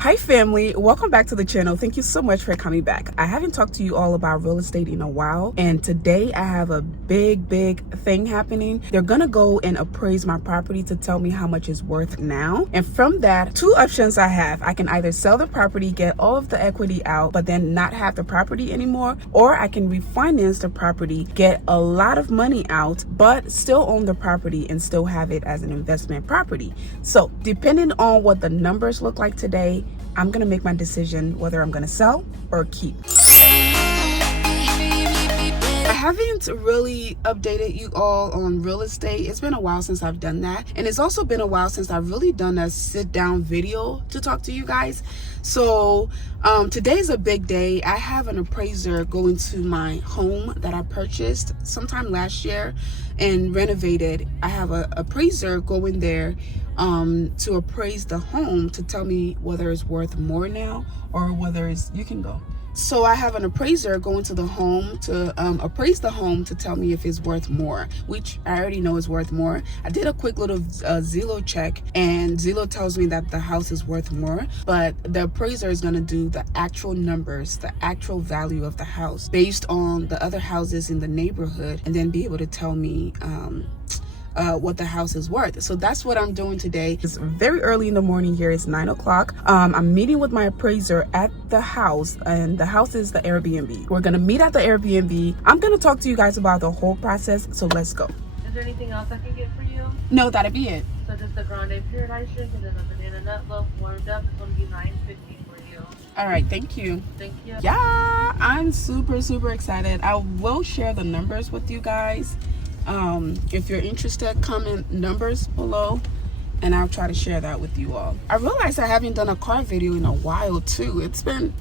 Hi family, welcome back to the channel. Thank you so much for coming back. I haven't talked to you all about real estate in a while, and today I have a big thing happening. They're gonna go and appraise my property to tell me how much it's worth now. And from that, two options I have. I can either sell the property, get all of the equity out, but then not have the property anymore, or I can refinance the property, get a lot of money out, but still own the property and still have it as an investment property. So depending on what the numbers look like today, I'm gonna make my decision whether I'm gonna sell or keep. I haven't really updated you all on real estate. It's been a while since I've done that, and it's also been a while since I've really done a sit down video to talk to you guys. So today's a big day. I have an appraiser going to my home that I purchased sometime last year and renovated. I have an appraiser going there to appraise the home to tell me whether it's worth more now or whether it's, you can go. So I have an appraiser going to the home to appraise the home to tell me if it's worth more, which I already know is worth more. I did a quick little Zillow check, and Zillow tells me that the house is worth more, but the appraiser is going to do the actual numbers, the actual value of the house based on the other houses in the neighborhood, and then be able to tell me what the house is worth. So that's what I'm doing today. It's very early in the morning here. It's 9 o'clock. I'm meeting with my appraiser at the house, and the house is the Airbnb. We're gonna meet at the Airbnb. I'm gonna talk to you guys about the whole process, so let's go. Is there anything else I can get for you? No, that'd be it. So just a grande paradise drink and then a banana nut loaf warmed up. It's gonna be $9.50 for you. All right, thank you. Thank you. Yeah, I'm super excited. I will share the numbers with you guys. If you're interested, comment numbers below and I'll try to share that with you all. I realized I haven't done a car video in a while too. It's been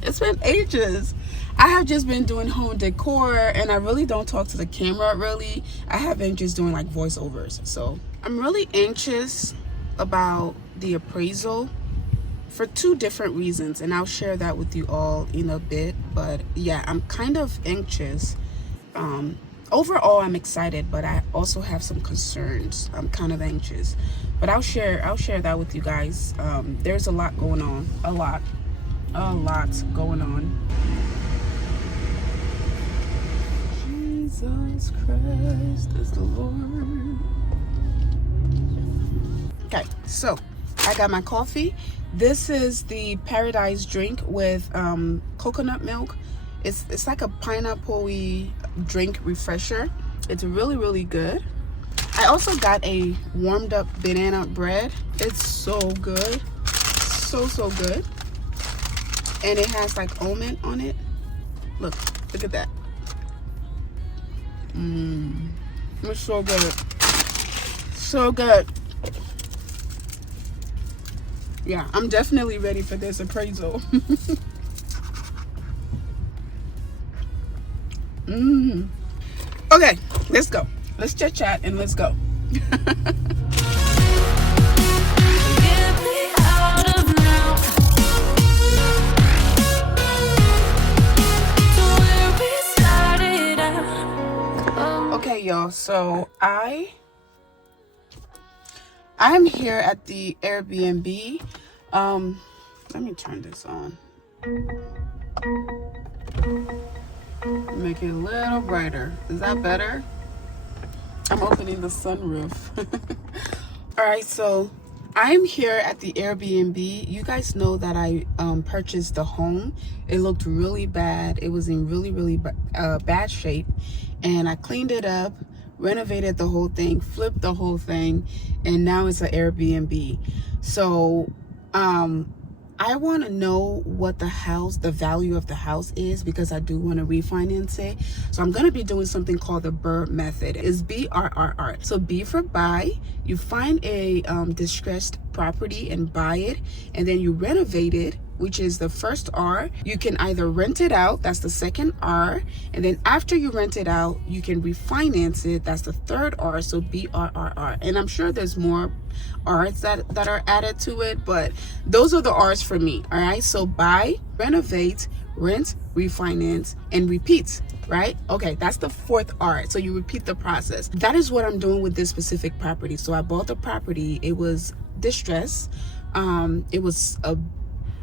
ages. I have just been doing home decor, and I really don't talk to the camera really. I have been just doing like voiceovers. So I'm really anxious about the appraisal for two different reasons, and I'll share that with you all in a bit. But yeah, I'm kind of anxious. Overall, I'm excited, but I also have some concerns. I'm kind of anxious, but I'll share that with you guys. There's a lot going on, a lot going on. Jesus Christ is the Lord. Okay, so I got my coffee. This is the Paradise drink with coconut milk. It's like a pineapple-y drink refresher. It's really good. I also got a warmed up banana bread. It's so good, so good, and it has like almond on it. Look at that. It's so good. Yeah, I'm definitely ready for this appraisal. Okay, let's go. Let's chit chat and let's go. Okay, y'all. So I'm here at the Airbnb. Let me turn this on. Make it a little brighter. Is that better? I'm opening the sunroof. All right, so I'm here at the Airbnb. You guys know that I purchased the home. It looked really bad. It was in really bad shape, and I cleaned it up, renovated the whole thing, flipped the whole thing, and now it's an Airbnb. So I want to know what the value of the house is, because I do want to refinance it. So I'm going to be doing something called the BRRRR method. It's BRRR. So B for buy. You find a distressed property and buy it, and then you renovate it, which is the first R. You can either rent it out, that's the second R, and then after you rent it out, you can refinance it, that's the third R. So BRRR. And I'm sure there's more R's that are added to it, but those are the R's for me. All right, so buy, renovate, rent, refinance, and repeat. Right? Okay, that's the fourth R. So you repeat the process. That is what I'm doing with this specific property. So I bought the property. It was distressed. It was a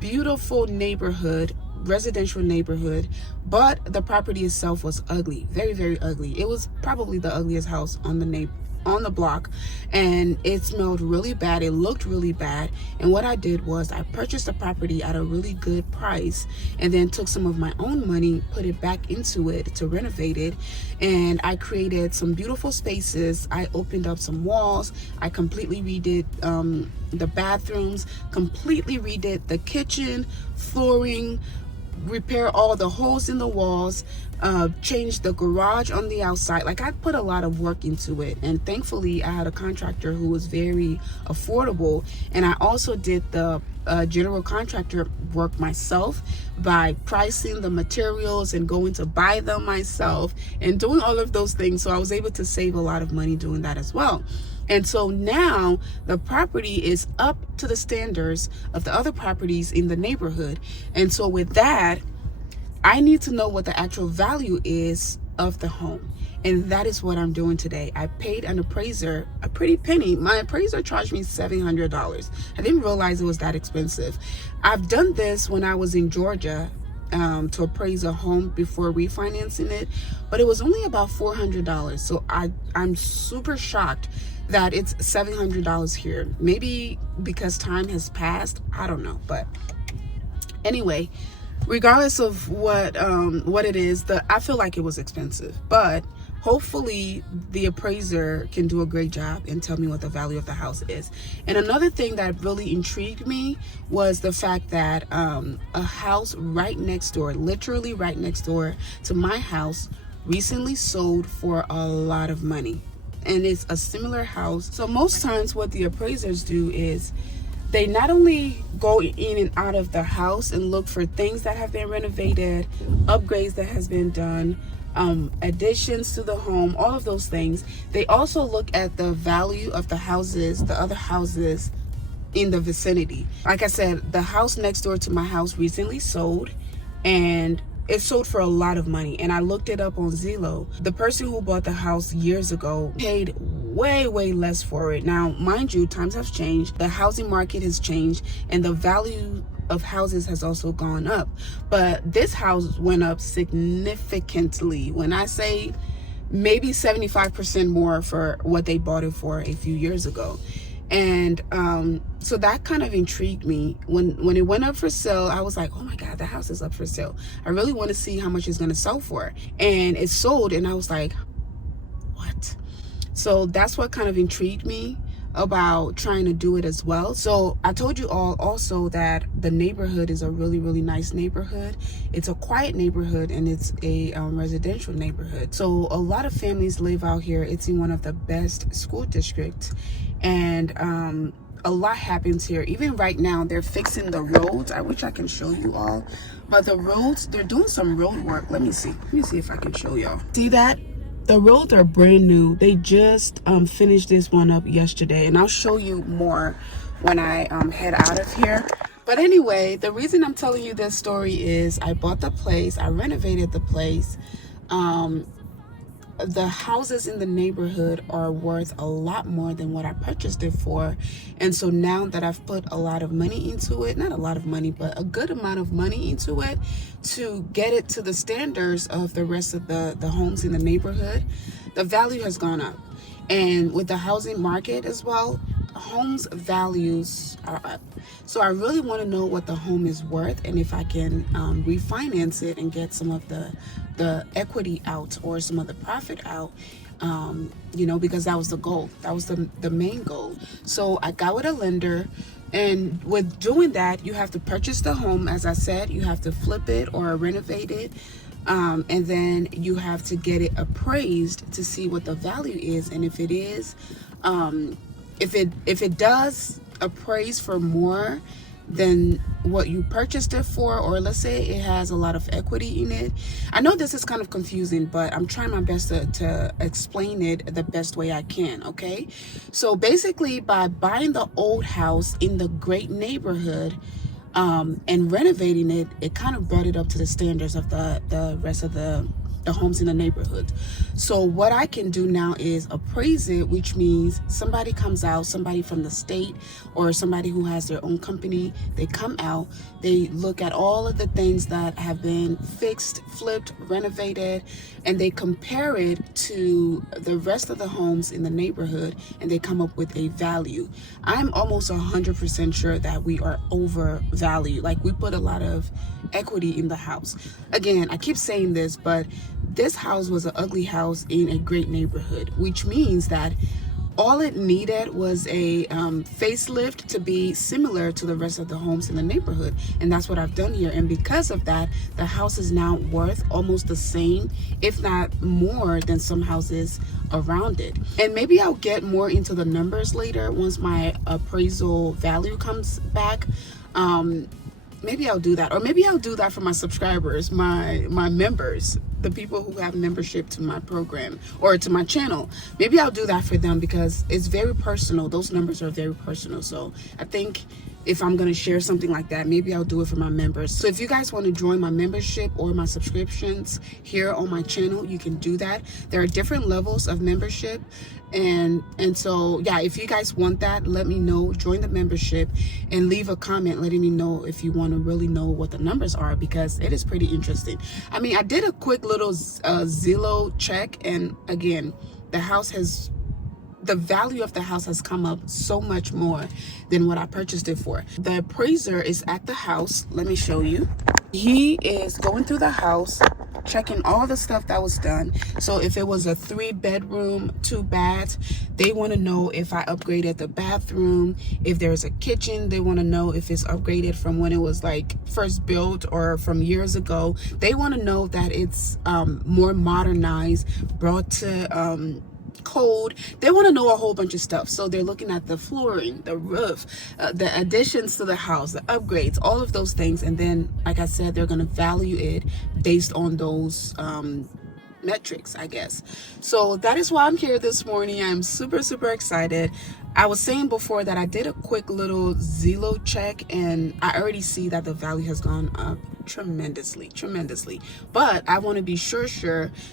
beautiful neighborhood, residential neighborhood, but the property itself was ugly, very, very ugly. It was probably the ugliest house on the block, and it smelled really bad. It looked really bad. And what I did was I purchased the property at a really good price, and then took some of my own money, put it back into it to renovate it. And I created some beautiful spaces. I opened up some walls. I completely redid the bathrooms, completely redid the kitchen, flooring, repair all the holes in the walls, change the garage on the outside. Like, I put a lot of work into it, and thankfully I had a contractor who was very affordable. And I also did the general contractor work myself by pricing the materials and going to buy them myself and doing all of those things. So I was able to save a lot of money doing that as well. And so now the property is up to the standards of the other properties in the neighborhood. And so with that, I need to know what the actual value is of the home. And that is what I'm doing today. I paid an appraiser a pretty penny. My appraiser charged me $700. I didn't realize it was that expensive. I've done this when I was in Georgia to appraise a home before refinancing it, but it was only about $400. So I'm super shocked that it's $700 here. Maybe because time has passed, I don't know. But anyway, regardless of what it is, I feel like it was expensive, but hopefully the appraiser can do a great job and tell me what the value of the house is. And another thing that really intrigued me was the fact that a house right next door, literally right next door to my house, recently sold for a lot of money. And it's a similar house. So most times what the appraisers do is they not only go in and out of the house and look for things that have been renovated, upgrades that has been done, additions to the home, all of those things. They also look at the value of the houses, the other houses in the vicinity. Like I said, the house next door to my house recently sold, and it sold for a lot of money. And I looked it up on Zillow. The person who bought the house years ago paid way less for it. Now, mind you, times have changed. The housing market has changed, and the value of houses has also gone up. But this house went up significantly. When I say maybe 75% more for what they bought it for a few years ago. And so that kind of intrigued me. When it went up for sale, I was like, oh my God, the house is up for sale. I really want to see how much it's going to sell for. And it sold, and I was like, what? So that's what kind of intrigued me about trying to do it as well. So I told you all also that the neighborhood is a really nice neighborhood. It's a quiet neighborhood, and it's a residential neighborhood. So a lot of families live out here. It's in one of the best school districts, and a lot happens here. Even right now, they're fixing the roads. I wish I can show you all, but the roads, they're doing some road work. Let me see if I can show y'all. See that? The roads are brand new. They just finished this one up yesterday, and I'll show you more when I head out of here. But anyway, the reason I'm telling you this story is I bought the place, I renovated the place. The houses in the neighborhood are worth a lot more than what I purchased it for. And so now that I've put a lot of money into it, not a lot of money, but a good amount of money into it to get it to the standards of the rest of the homes in the neighborhood, the value has gone up. And with the housing market as well, homes values are up. So I really want to know what the home is worth, and if I can refinance it and get some of the equity out or some of the profit out, because that was the goal. That was the main goal. So I got with a lender, and with doing that, you have to purchase the home. As I said, you have to flip it or renovate it. And then you have to get it appraised to see what the value is. And if it is, if it does appraise for more than what you purchased it for, or let's say it has a lot of equity in it. I know this is kind of confusing, but I'm trying my best to explain it the best way I can, okay? So basically, by buying the old house in the great neighborhood, and renovating it, it kind of brought it up to the standards of the rest of the the homes in the neighborhood. So what I can do now is appraise it, which means somebody comes out, somebody from the state or somebody who has their own company, they come out, they look at all of the things that have been fixed, flipped, renovated, and they compare it to the rest of the homes in the neighborhood, and they come up with a value. I'm almost 100% sure that we are overvalued. Like, we put a lot of equity in the house. Again, I keep saying this, but this house was an ugly house in a great neighborhood, which means that all it needed was a facelift to be similar to the rest of the homes in the neighborhood. And that's what I've done here. And because of that, the house is now worth almost the same, if not more, than some houses around it. And maybe I'll get more into the numbers later once my appraisal value comes back. Maybe I'll do that, or maybe I'll do that for my subscribers, my members, the people who have membership to my program or to my channel. Maybe I'll do that for them because it's very personal. Those numbers are very personal. So I think if I'm going to share something like that, maybe I'll do it for my members. So if you guys want to join my membership or my subscriptions here on my channel, you can do that. There are different levels of membership. And so, yeah, if you guys want that, let me know. Join the membership and leave a comment letting me know if you want to really know what the numbers are, because it is pretty interesting. I mean, I did a quick little Zillow check, and again, the value of the house has come up so much more than what I purchased it for. The appraiser is at the house. Let me show you. He is going through the house, checking all the stuff that was done. So if it was a 3-bedroom, 2 baths, they want to know if I upgraded the bathroom. If there's a kitchen, they want to know if it's upgraded from when it was like first built or from years ago. They want to know that it's more modernized, brought to code. They want to know a whole bunch of stuff. So they're looking at the flooring, the roof, the additions to the house, the upgrades, all of those things. And then, like I said, they're going to value it based on those metrics, I guess. So that is why I'm here this morning. I'm super excited. I was saying before that I did a quick little Zillow check, and I already see that the value has gone up tremendously. But I want to be sure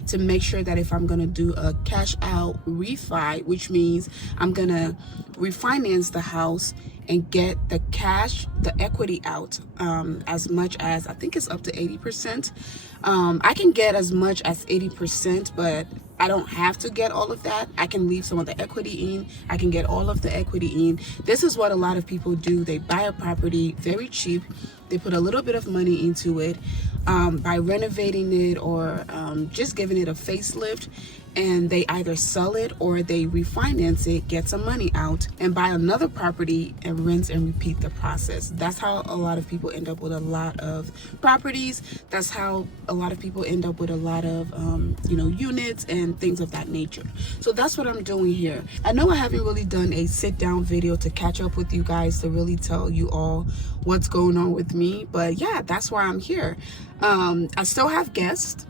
to make sure that if I'm going to do a cash out refi, which means I'm going to refinance the house and get the equity out, as much as, I think it's up to 80%. I can get as much as 80%, but I don't have to get all of that. I can leave some of the equity in. I can get all of the equity in. This is what a lot of people do. They buy a property very cheap. They put a little bit of money into it by renovating it or just giving it a facelift, and they either sell it or they refinance it, get some money out, and buy another property and rinse and repeat the process. That's how a lot of people end up with a lot of properties. That's how a lot of people end up with a lot of units and things of that nature. So that's what I'm doing here. I know I haven't really done a sit down video to catch up with you guys, to really tell you all what's going on with me, but yeah, that's why I'm here. I still have guests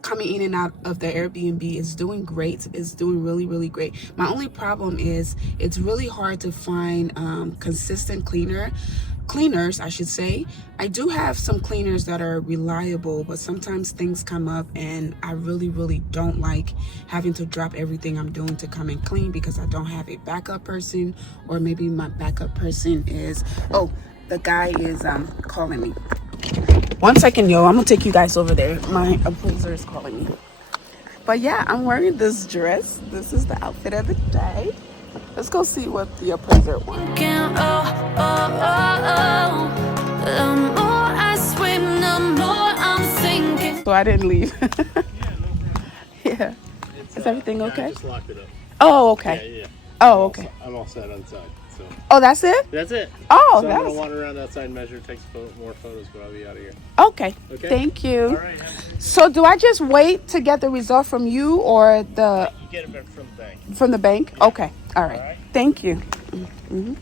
coming in and out of the Airbnb. Is doing great. It's doing really great. My only problem is it's really hard to find consistent cleaners, I should say. I do have some cleaners that are reliable, but sometimes things come up and I really don't like having to drop everything I'm doing to come and clean because I don't have a backup person, or maybe my backup person is, oh, the guy is calling me. 1 second, yo, I'm gonna take you guys over there. My appraiser is calling me. But yeah, I'm wearing this dress. This is the outfit of the day. Let's go see what the appraiser wants. The more I swim, the more I'm sinking. So I didn't leave. Yeah, no problem. Yeah. Is everything okay? I just locked it up. Oh, okay. Yeah. Oh, okay. I'm all set inside. So Oh, that's it? that's it. Oh, so I'm that's gonna wander around outside and measure, take more photos, but I'll be out of here. okay. Okay. Thank you. All right. So do I just wait to get the result from you or the You get it from the bank. from the bank? Yeah. Okay. All right. All right. Thank you. Mm-hmm.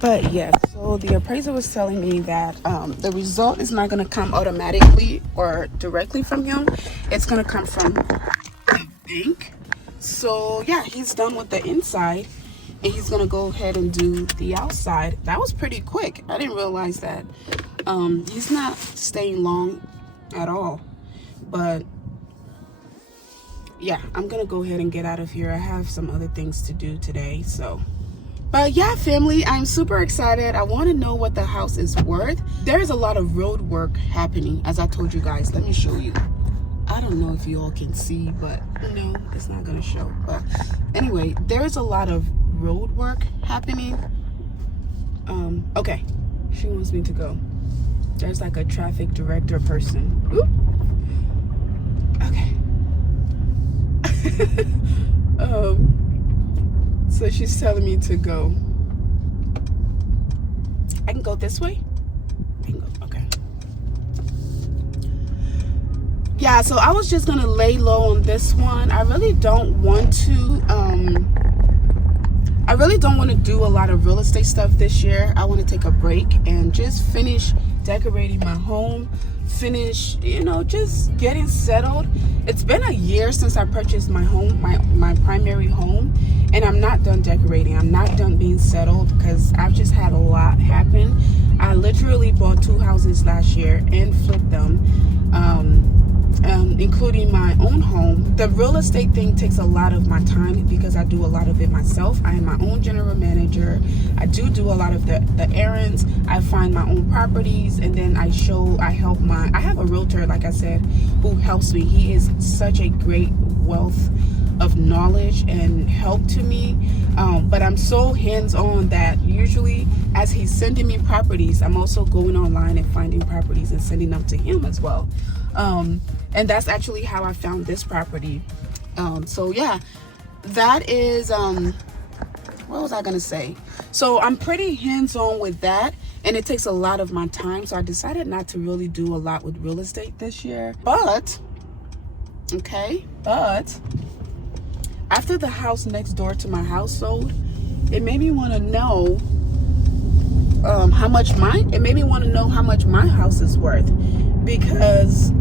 But yes, so the appraiser was telling me that the result is not going to come automatically or directly from him. It's going to come from the bank. So yeah, he's done with the inside and he's going to go ahead and do the outside. That was pretty quick. I didn't realize that. He's not staying long at all. But yeah, I'm gonna go ahead and get out of here. I have some other things to do today, so. But yeah, family, I'm super excited. I want to know what the house is worth. There's a lot of road work happening, as I told you guys. Let me show you. I don't know if you all can see, but no, it's not gonna show. But anyway, there's a lot of road work happening. Okay, she wants me to go. There's like a traffic director person. Oop. Okay. So she's telling me to go. I can go this way? I can go, okay. Yeah, so I was just gonna lay low on this one. I really don't want to do a lot of real estate stuff this year. I want to take a break and just finish decorating my home, finish, you know, just getting settled. It's been a year since I purchased my home, my primary home, and I'm not done decorating. I'm not done being settled because I've just had a lot happen. I literally bought 2 houses last year and flipped them, including my own home. The real estate thing takes a lot of my time because I do a lot of it myself. I am my own general manager. I do a lot of the errands. I find my own properties, and then I have a realtor, like I said, who helps me. He is such a great wealth of knowledge and help to me, but I'm so hands-on that usually as he's sending me properties, I'm also going online and finding properties and sending them to him as well. And that's actually how I found this property. So yeah, that is what was I gonna say? So I'm pretty hands-on with that, and it takes a lot of my time, so I decided not to really do a lot with real estate this year. But after the house next door to my house sold, it made me want to know how much my house is worth, because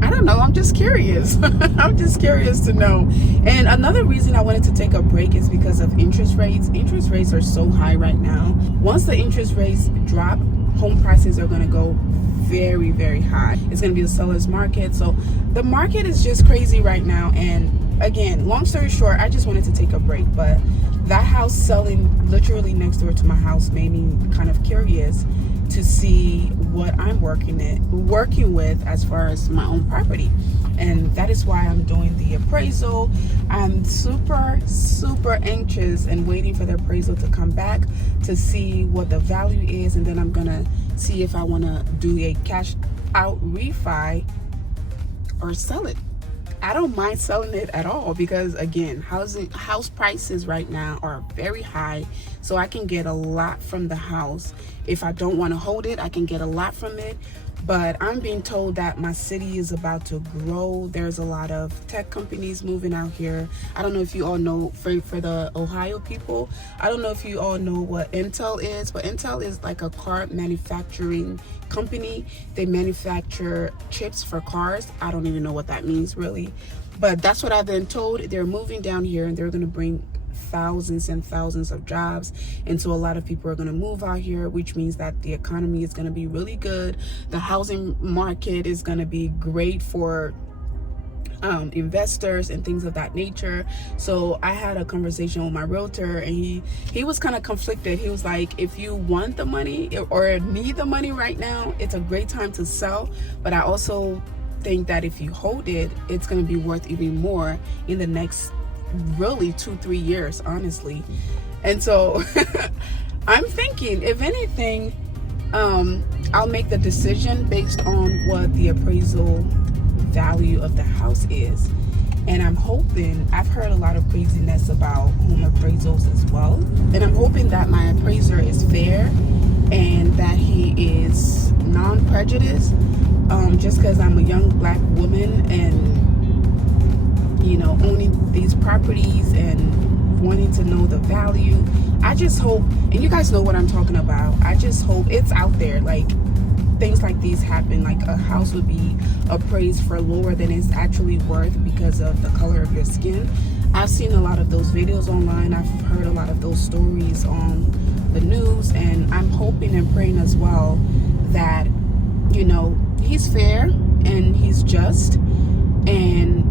I don't know, I'm just curious. I'm just curious to know. And another reason I wanted to take a break is because of interest rates. Interest rates are so high right now. Once the interest rates drop, home prices are going to go very, very high. It's going to be the seller's market. So the market is just crazy right now. And again, long story short, I just wanted to take a break. But that house selling literally next door to my house made me kind of curious to see what I'm working with as far as my own property. And that is why I'm doing the appraisal. I'm super, super anxious and waiting for the appraisal to come back to see what the value is. And then I'm gonna see if I wanna do a cash out refi or sell it. I don't mind selling it at all because, again, house prices right now are very high, so I can get a lot from the house. If I don't want to hold it, I can get a lot from it. But I'm being told that my city is about to grow. There's a lot of tech companies moving out here. I don't know if you all know, for the Ohio people, I don't know if you all know what Intel is, but Intel is like a car manufacturing company. They manufacture chips for cars. I don't even know what that means really, but that's what I've been told. They're moving down here and they're going to bring thousands and thousands of jobs, and so a lot of people are going to move out here, which means that the economy is going to be really good. The housing market is going to be great for investors and things of that nature. So I had a conversation with my realtor, and he was kind of conflicted. He was like, if you want the money or need the money right now, it's a great time to sell, but I also think that if you hold it, it's going to be worth even more in the next really 2-3 years, honestly. And so I'm thinking, if anything, I'll make the decision based on what the appraisal value of the house is. And I'm hoping, I've heard a lot of craziness about home appraisals as well, and I'm hoping that my appraiser is fair and that he is non-prejudiced, just because I'm a young black woman and, you know, owning these properties and wanting to know the value. I just hope, and you guys know what I'm talking about, I just hope it's out there, like things like these happen, like a house would be appraised for lower than it's actually worth because of the color of your skin. I've seen a lot of those videos online. I've heard a lot of those stories on the news, and I'm hoping and praying as well that, you know, he's fair and he's just, and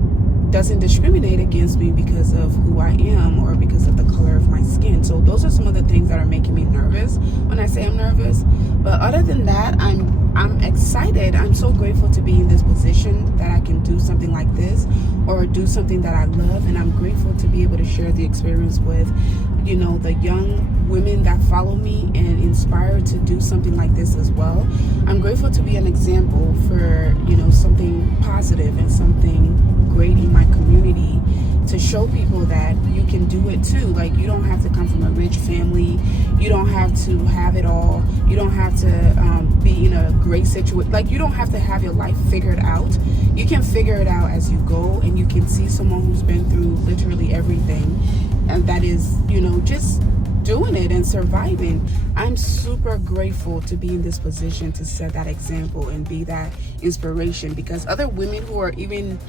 doesn't discriminate against me because of who I am or because of the color of my skin. So those are some of the things that are making me nervous when I say I'm nervous. But other than that, I'm excited. I'm so grateful to be in this position that I can do something like this or do something that I love, and I'm grateful to be able to share the experience with, you know, the young women that follow me and inspire to do something like this as well. I'm grateful to be an example for, you know, something positive and something great in my community, to show people that you can do it too. Like, you don't have to come from a rich family, you don't have to have it all, you don't have to be in a great situation, like you don't have to have your life figured out. You can figure it out as you go, and you can see someone who's been through literally everything, and that is, you know, just doing it and surviving. I'm super grateful to be in this position to set that example and be that inspiration, because other women who are even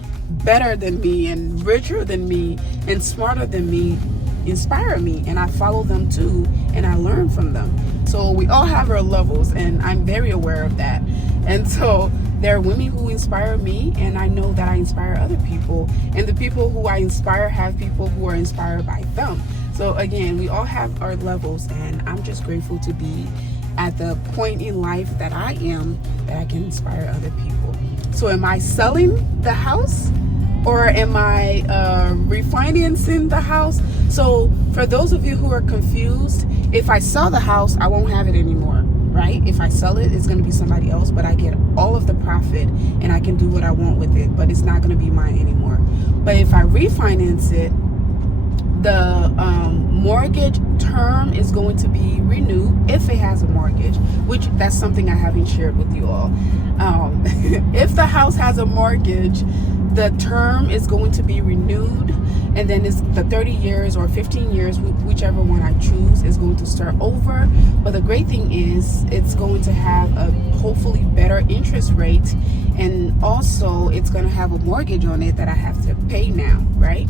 better than me and richer than me and smarter than me inspire me, and I follow them too, and I learn from them. So we all have our levels, and I'm very aware of that. And so there are women who inspire me, and I know that I inspire other people, and the people who I inspire have people who are inspired by them. So again, we all have our levels, and I'm just grateful to be at the point in life that I am, that I can inspire other people. So am I selling the house, or am I refinancing the house? So for those of you who are confused, if I sell the house, I won't have it anymore, right? If I sell it, it's going to be somebody else, but I get all of the profit and I can do what I want with it, but it's not going to be mine anymore. But if I refinance it, the mortgage term is going to be renewed if it has a mortgage, which that's something I haven't shared with you all. If the house has a mortgage, the term is going to be renewed, and then it's the 30 years or 15 years, whichever one I choose, is going to start over. But the great thing is it's going to have a hopefully better interest rate, and also it's going to have a mortgage on it that I have to pay now, right?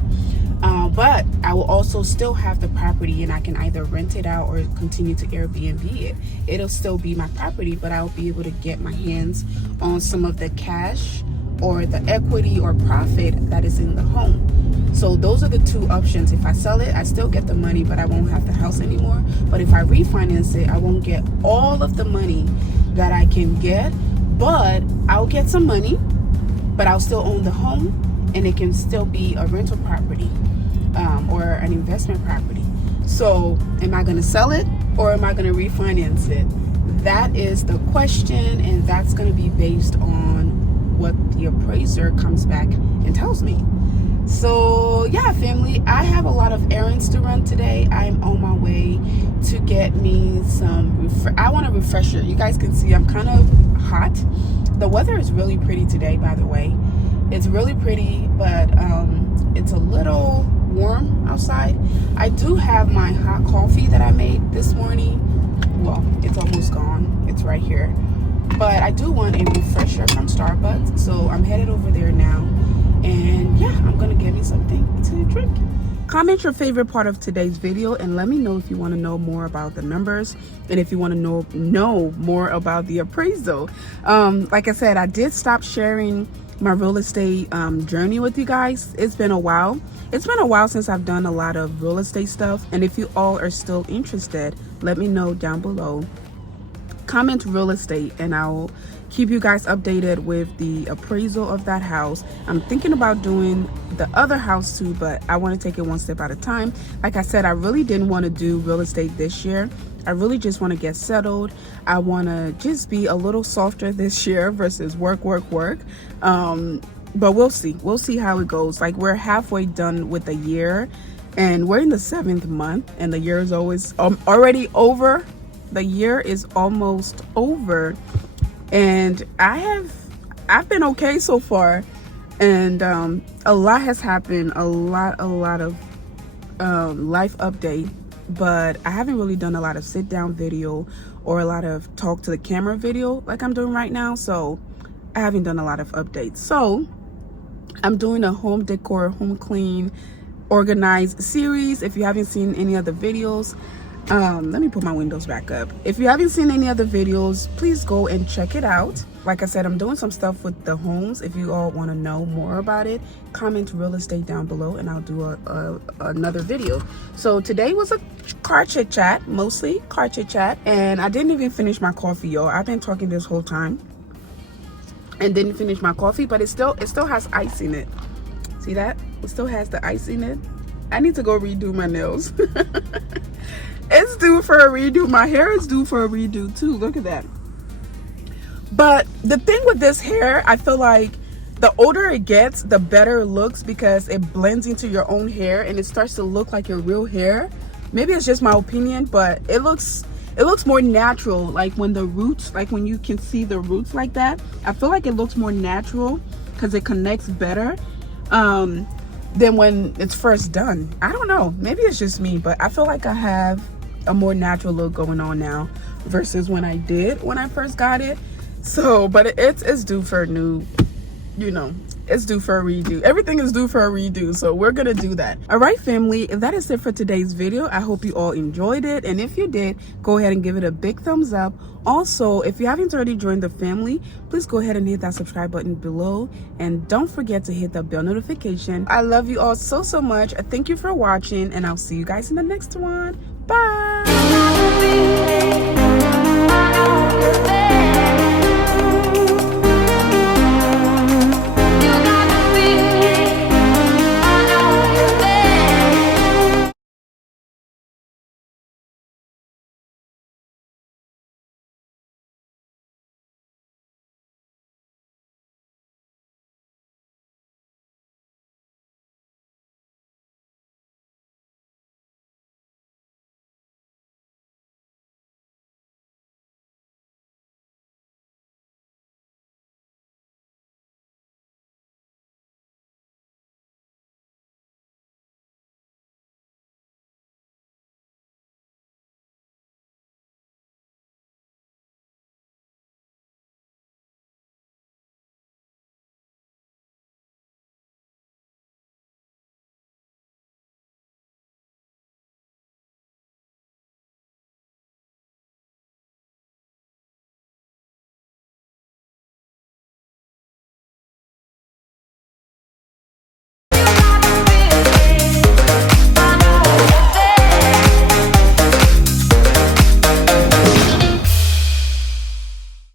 But I will also still have the property, and I can either rent it out or continue to Airbnb it. It'll still be my property, but I'll be able to get my hands on some of the cash or the equity or profit that is in the home. So those are the two options. If I sell it, I still get the money, but I won't have the house anymore. But if I refinance it, I won't get all of the money that I can get, but I'll get some money, but I'll still own the home, and it can still be a rental property or an investment property. So am I going to sell it, or am I going to refinance it? That is the question, and that's going to be based on what the appraiser comes back and tells me. So yeah, family, I have a lot of errands to run today. I'm on my way to get me some I want a refresher. You guys can see I'm kind of hot. The weather is really pretty today, by the way. It's really pretty, but it's a little warm outside. I do have my hot coffee that I made this morning. Well, it's almost gone. It's right here. But I do want a refresher from Starbucks, so I'm headed over there now. And yeah, I'm gonna get me something to drink. Comment your favorite part of today's video, and let me know if you want to know more about the numbers, and if you want to know more about the appraisal. Like I said, I did stop sharing my real estate journey with you guys. It's been a while. It's been a while since I've done a lot of real estate stuff, and if you all are still interested, let me know down below. Comment real estate, and I'll keep you guys updated with the appraisal of that house. I'm thinking about doing the other house too, but I want to take it one step at a time. Like I said, I really didn't want to do real estate this year. I really just want to get settled. I want to just be a little softer this year versus work. But we'll see how it goes. Like, we're halfway done with the year, and we're in the 7th month, and the year is always already over. The year is almost over, and I've been okay so far, and a lot has happened, a lot of life update, but I haven't really done a lot of sit down video or a lot of talk to the camera video like I'm doing right now. So I haven't done a lot of updates. So I'm doing a home decor, home clean, organized series. If you haven't seen any of the videos, Let me put my windows back up. If you haven't seen any other videos, please go and check it out. Like I said, I'm doing some stuff with the homes. If you all want to know more about it, comment real estate down below and I'll do another video. So today was a car chit chat, mostly car chit chat, and I didn't even finish my coffee, y'all. I've been talking this whole time and didn't finish my coffee, but it still has ice in it. See that? It still has the ice in it. I need to go redo my nails. It's due for a redo. My hair is due for a redo too. Look at that. But the thing with this hair, I feel like the older it gets, the better it looks because it blends into your own hair and it starts to look like your real hair. Maybe it's just my opinion, but it looks more natural. Like when the roots, like when you can see the roots like that, I feel like it looks more natural because it connects better than when it's first done. I don't know. Maybe it's just me, but I feel like I have a more natural look going on now versus when I first got it. So, but it's due for a new, it's due for a redo. Everything is due for a redo, so we're gonna do that. All right, family, that is it for today's video. I hope you all enjoyed it, and if you did, go ahead and give it a big thumbs up. Also, if you haven't already joined the family, please go ahead and hit that subscribe button below, and don't forget to hit the bell notification. I love you all so much. Thank you for watching, and I'll see you guys in the next one. Bye.